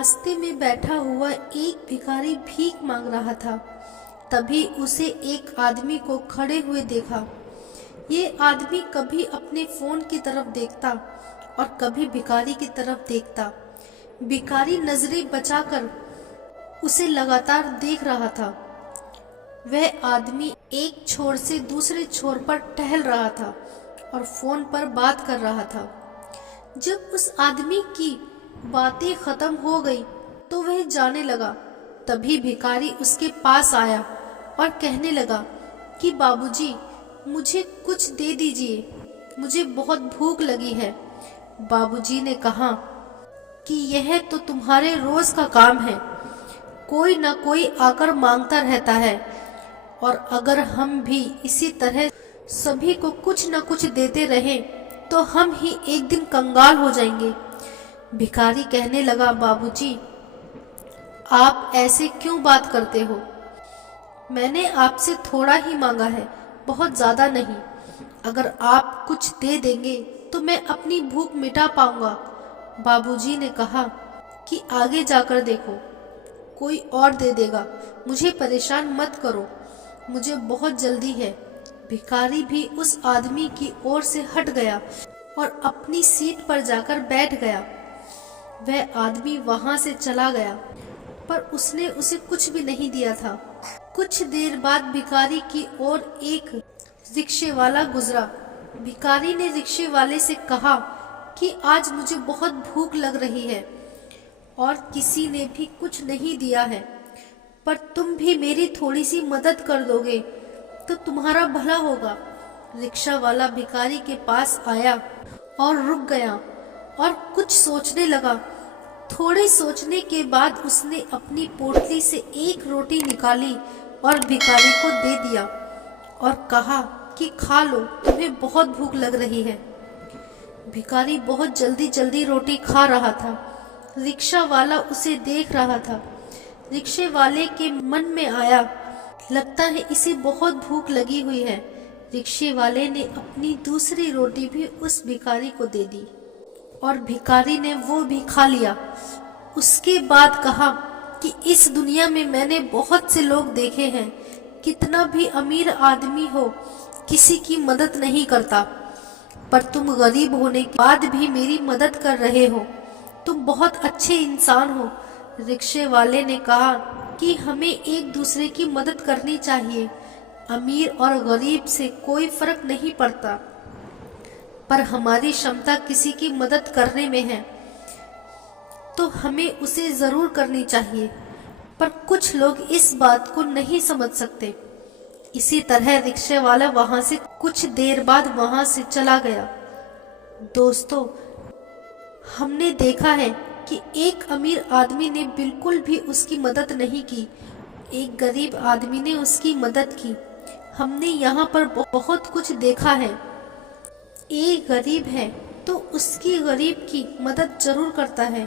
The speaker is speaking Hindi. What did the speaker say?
रास्ते में बैठा हुआ एक भिखारी भीख मांग रहा था। तभी उसे एक आदमी को खड़े हुए देखा। ये आदमी कभी अपने फोन की तरफ देखता और कभी भिखारी की तरफ देखता। भिखारी नजरें बचाकर उसे लगातार देख रहा था। वह आदमी एक छोर से दूसरे छोर पर टहल रहा था और फोन पर बात कर रहा था। जब उस आदमी की बातें खत्म हो गई तो वह जाने लगा। तभी भिखारी उसके पास आया और कहने लगा कि बाबूजी, मुझे कुछ दे दीजिए, मुझे बहुत भूख लगी है। बाबूजी ने कहा कि यह तो तुम्हारे रोज का काम है, कोई ना कोई आकर मांगता रहता है, और अगर हम भी इसी तरह सभी को कुछ न कुछ देते रहें तो हम ही एक दिन कंगाल हो जाएंगे। भिखारी कहने लगा, बाबूजी, आप ऐसे क्यों बात करते हो? मैंने आपसे थोड़ा ही मांगा है, बहुत ज्यादा नहीं। अगर आप कुछ दे देंगे तो मैं अपनी भूख मिटा पाऊंगा। बाबूजी ने कहा कि आगे जाकर देखो, कोई और दे देगा, मुझे परेशान मत करो, मुझे बहुत जल्दी है। भिखारी भी उस आदमी की ओर से हट गया और अपनी सीट पर जाकर बैठ गया। वह आदमी वहां से चला गया, पर उसने उसे कुछ भी नहीं दिया था। कुछ देर बाद भिखारी की ओर एक रिक्शे वाला गुजरा। भिखारी ने रिक्शे वाले से कहा कि आज मुझे बहुत भूख लग रही है और किसी ने भी कुछ नहीं दिया है, पर तुम भी मेरी थोड़ी सी मदद कर दोगे तो तुम्हारा भला होगा। रिक्शा वाला भिखारी के पास आया और रुक गया और कुछ सोचने लगा। थोड़े सोचने के बाद उसने अपनी पोटली से एक रोटी निकाली और भिखारी को दे दिया और कहा कि खा लो, तुम्हें बहुत भूख लग रही है। भिखारी बहुत जल्दी जल्दी रोटी खा रहा था। रिक्शा वाला उसे देख रहा था। रिक्शे वाले के मन में आया, लगता है इसे बहुत भूख लगी हुई है। रिक्शे वाले ने अपनी दूसरी रोटी भी उस भिखारी को दे दी और भिखारी ने वो भी खा लिया। उसके बाद कहा कि इस दुनिया में मैंने बहुत से लोग देखे हैं, कितना भी अमीर आदमी हो किसी की मदद नहीं करता, पर तुम गरीब होने के बाद भी मेरी मदद कर रहे हो, तुम बहुत अच्छे इंसान हो। रिक्शे वाले ने कहा कि हमें एक दूसरे की मदद करनी चाहिए, अमीर और गरीब से कोई फर्क नहीं पड़ता, पर हमारी क्षमता किसी की मदद करने में है तो हमें उसे जरूर करनी चाहिए। पर कुछ लोग इस बात को नहीं समझ सकते। इसी तरह रिक्शे वाला वहां से कुछ देर बाद वहां से चला गया। दोस्तों, हमने देखा है कि एक अमीर आदमी ने बिल्कुल भी उसकी मदद नहीं की, एक गरीब आदमी ने उसकी मदद की। हमने यहाँ पर बहुत कुछ देखा है। एक गरीब है तो उसकी गरीब की मदद जरूर करता है।